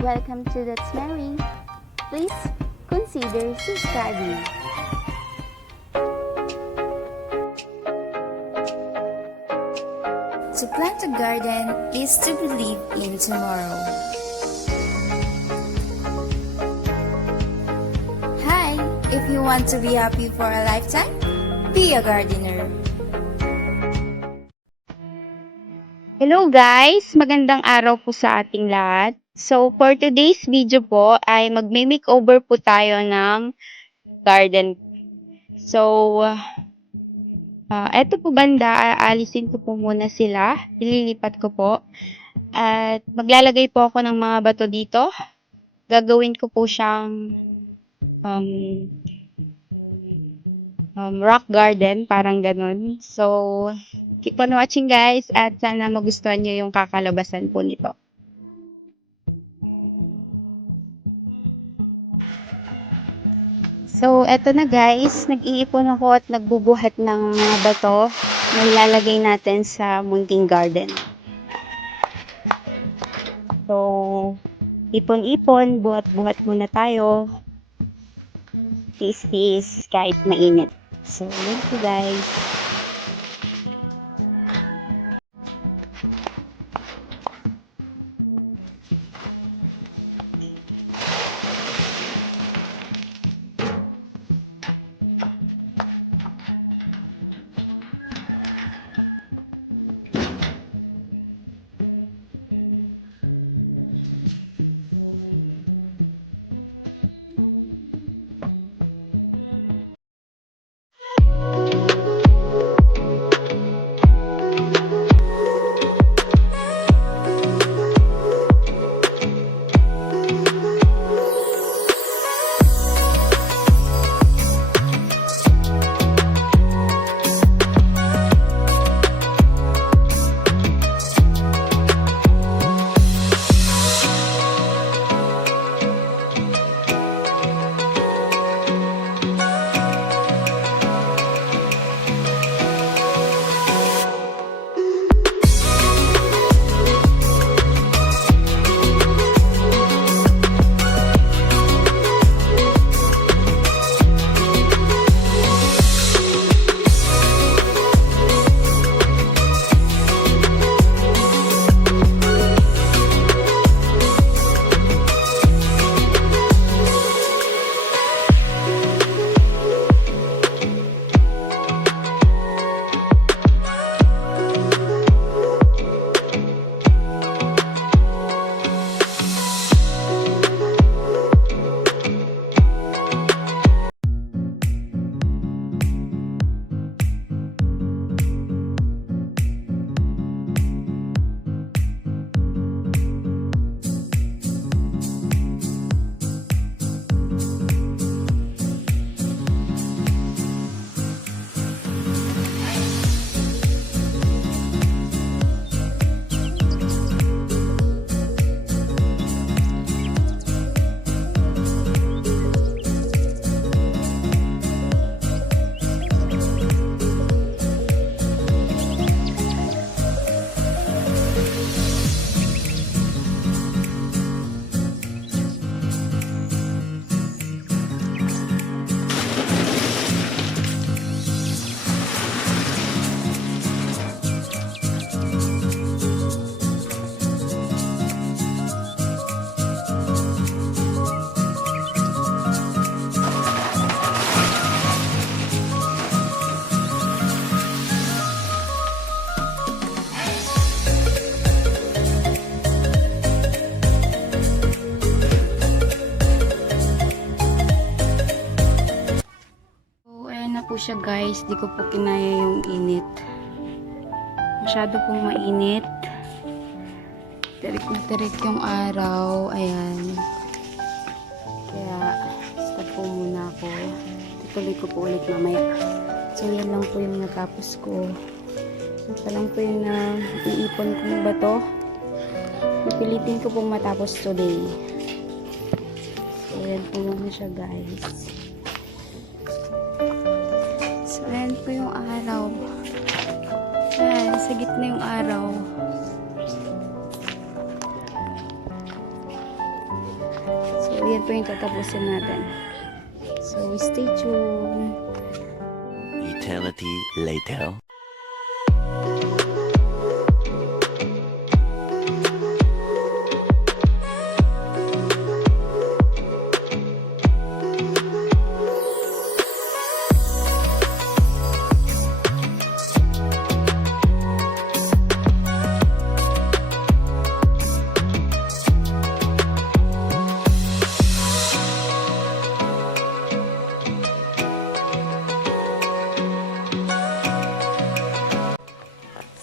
Welcome to That's Mary. Please consider subscribing. To plant a garden is to believe in tomorrow. Hi! If you want to be happy for a lifetime, be a gardener. Hello guys! Magandang araw po sa ating lahat. So for today's video po ay magme-makeover po tayo ng garden. So eto po banda, aalisin ko po muna sila. Ililipat ko po. At maglalagay po ako ng mga bato dito. Gagawin ko po siyang rock garden, parang ganun. So keep on watching guys at sana magustuhan nyo yung kakalabasan po nito. So, eto na guys, nag-iipon ako at nagbubuhat ng mga bato na ilalagay natin sa munting garden. So, ipon-ipon, buhat-buhat muna tayo. Tiis-tiis kahit mainit. So, thank you guys. Po siya guys, di ko po kinaya yung init. Masyado pong mainit. Tirik na tirik yung araw. Ayan. Kaya, stop po muna ako. Tutuloy ko po ulit mamaya. So, yan lang po yung natapos ko. Ito lang po yung iipon kong bato. Pipilitin ko pong matapos today. So, yan po muna siya guys. So, ayan po yung araw. Ayan, sa gitna yung araw. Yan po yung tatapusin natin. So, stay tuned. Eternity later.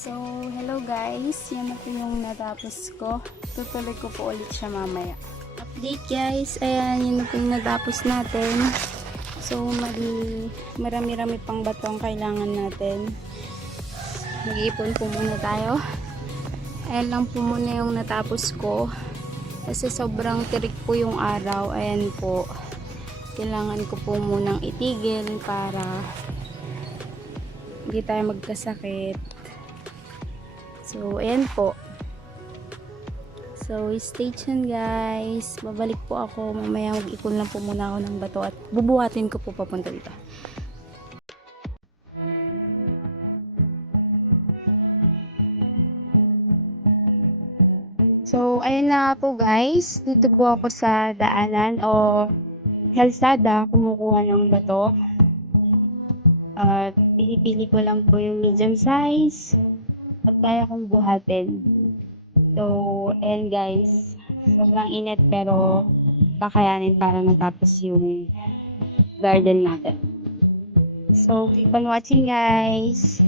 So, hello guys. Yan na po yung natapos ko. Tutuloy ko po ulit siya mamaya. Update guys. Ayan, yun na po yung natapos natin. So, marami-rami pang bato ang kailangan natin. Mag-iipon po muna tayo. Ayan lang po muna yung natapos ko. Kasi sobrang tirik po yung araw. Ayan po. Kailangan ko po munang itigil para hindi tayo magkasakit. So, ayan po. So, stay tuned guys. Babalik po ako. Mamaya mag-ikon lang po muna ako ng bato at bubuhatin ko po papunta dito. So, ayun na nga po guys. Dito po ako sa daanan o kalsada kumukuha ng bato. At pinipili ko lang po yung medium size at kaya kong buhatin. So, ayan guys. Sobrang init pero kakayanin para matapos yung garden natin. So, keep on watching guys.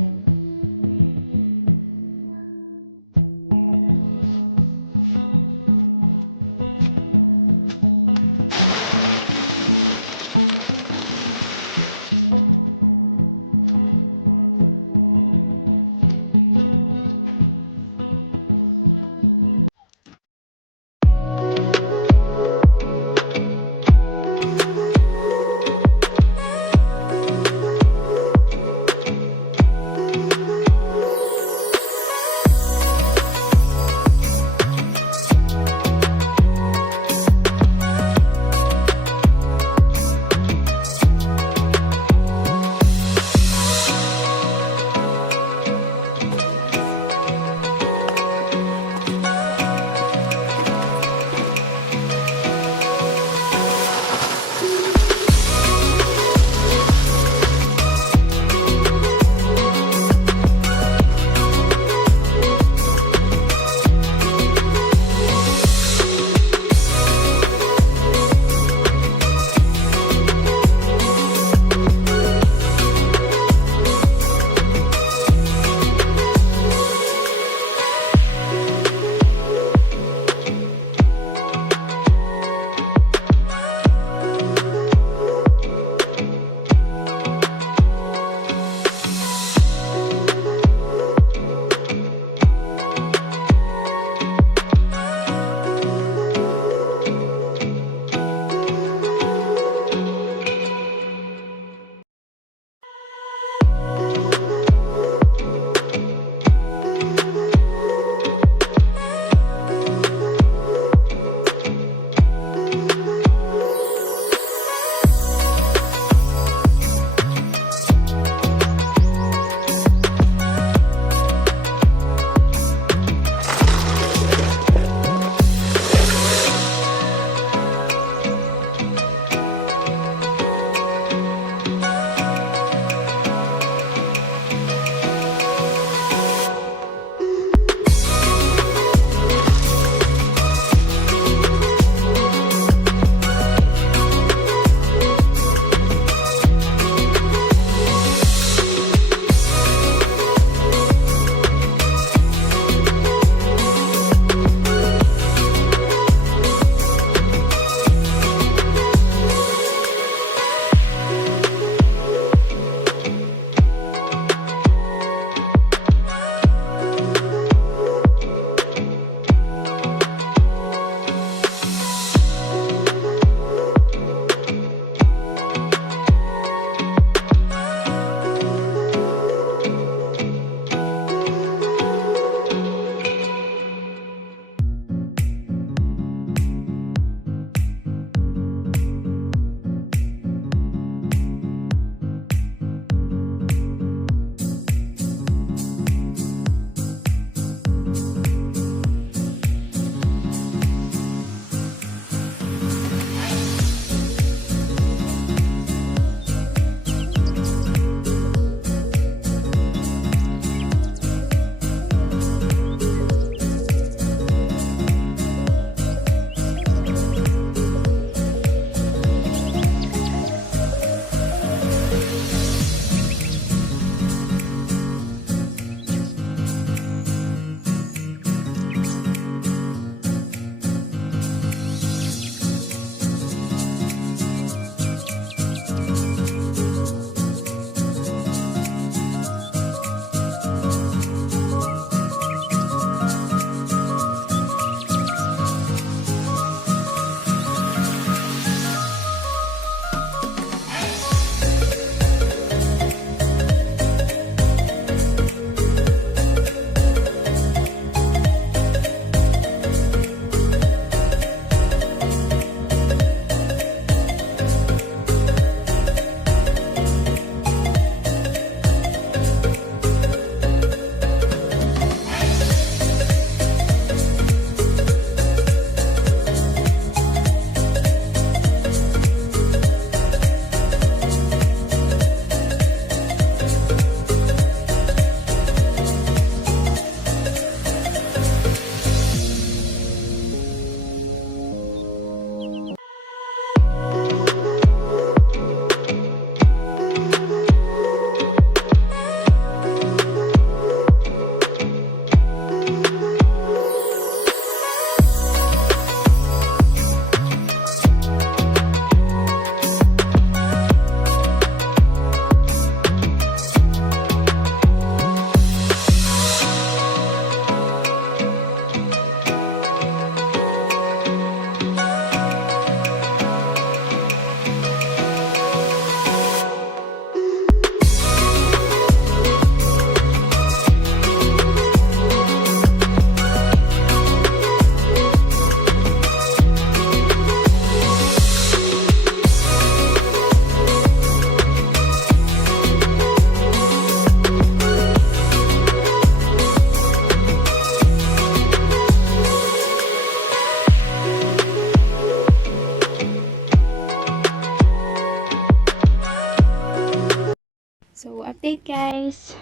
guys.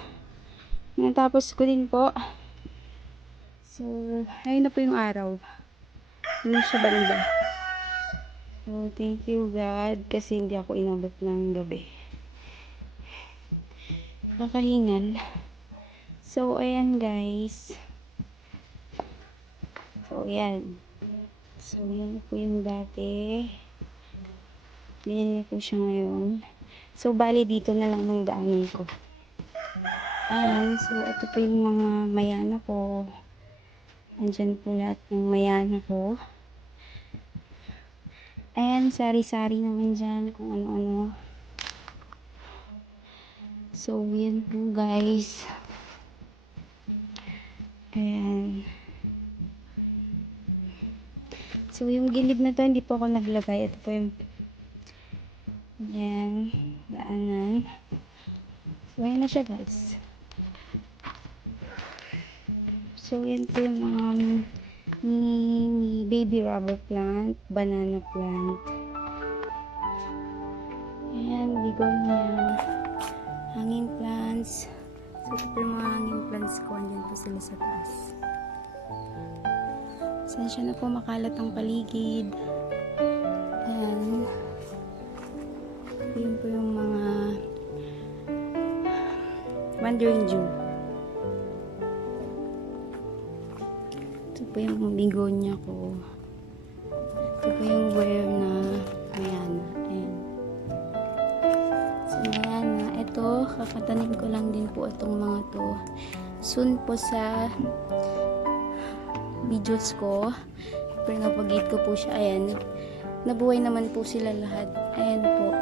Natapos ko din po. So, ayun na po yung araw. Ano siya banda? So, thank you God kasi hindi ako inabot ng gabi. Nakahingal. So, ayan guys. So, ayan. So, yan po yung dati. Yan po siya ngayon. So, bali dito na lang ng daanan ko. Ayan. So, ito po yung mga mayana ko. Andyan po lahat ng mayana ko. Ayan, sari-sari naman dyan kung ano-ano. So, yan po guys. Ayan. So, yung gilid na to, hindi po ako naglagay. Ito po yung ayan, daanan. So, ayan na siya guys. So, yan po yung mga baby rubber plant, banana plant. Ayan, bigonia. Hanging plants. So, ito po yung mga hanging plants ko. Andyan po sila sa taas. Sensya na po makalat ang paligid. Ayan. Yun po yung mga wandering Jew. Ito po yung bigonia ko. Ito po yung wire na mayana. Ayan. So, mayana. Ito, kakatanim ko lang din po itong mga to. Soon po sa videos ko, pinapagate ko po siya. Ayan. Nabuhay naman po sila lahat. Ayan po.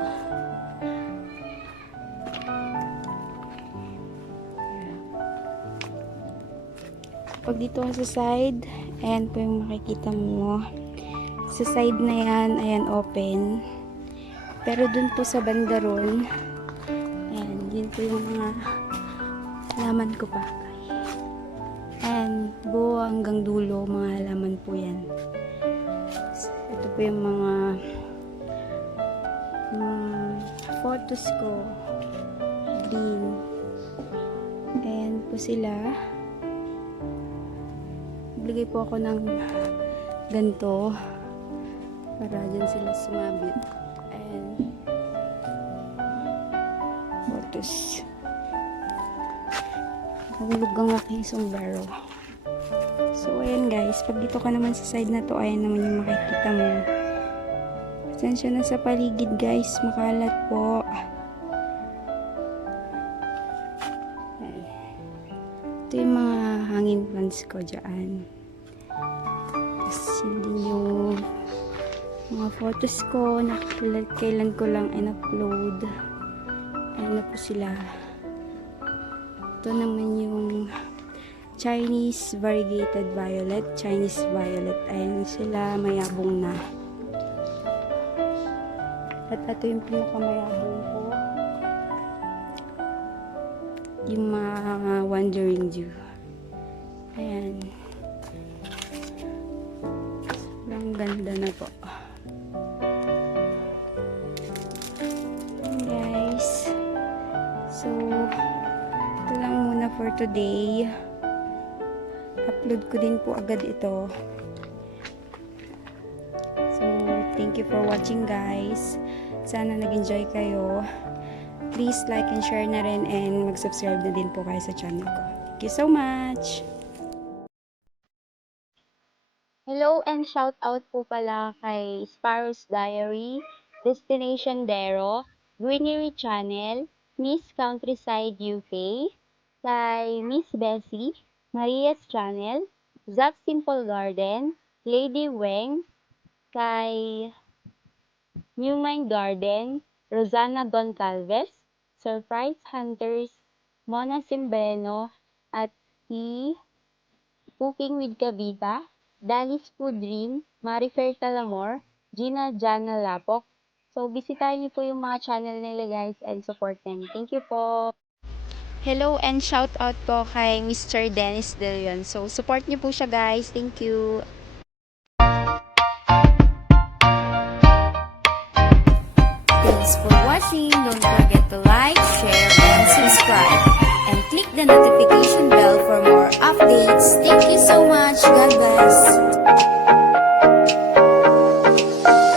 Pag dito sa side, ayan po yung makikita mo. Sa side na yan, ayan, open. Pero dun po sa banda ron, ayan, yun po yung mga halaman ko pa. Ayan, buo hanggang dulo, mga halaman po yan. Ito po yung mga photos ko. Green. Ayan po sila. Naglagay po ako ng ganito para dyan sila sumabit. Ayan. Photos. Nahulog ang aking sombrero. So, ayan guys. Pag dito ka naman sa side na to, ayan naman yung makikita mo. Pasensya na sa paligid guys. Makalat po. Ayan. Ito yung mga hanging plants ko dyan. Tapos, hindi yung mga photos ko na kailan ko lang in-upload. Ayan na po sila. Ito naman yung Chinese variegated violet. Chinese violet. Ayan sila, mayabong na. At ito yung pinakamayabong ko. Yung mga wandering Jew. Ayan. Sobrang ganda na po. Ayan guys. So, ito lang muna for today. Upload ko din po agad ito. So, thank you for watching guys. Sana nag-enjoy kayo. Please like and share na rin and mag-subscribe na din po kayo sa channel ko. Thank you so much! Hello and shout out po pala kay Sparrow's Diary, Destination Dero, Greenery Channel, Miss Countryside UK, kay Miss Bessie, Maria's Channel, Zach Simple Garden, Lady Weng, kay New Mind Garden, Rosana Goncalves, Surprise Hunters, Mona Simbreno, at Cooking with Kavita, Dalis Food Dream, Marifer Talamor, Gina Jana Lapok. So, bisitahin niyo po yung mga channel nila guys and support them. Thank you po! Hello and shout out po kay Mr. Dennis De Leon. So, support niyo po siya guys. Thank you! Thanks for watching. watching. Don't forget to like, share, and subscribe. And click the notification bell for more updates. Thank you so much,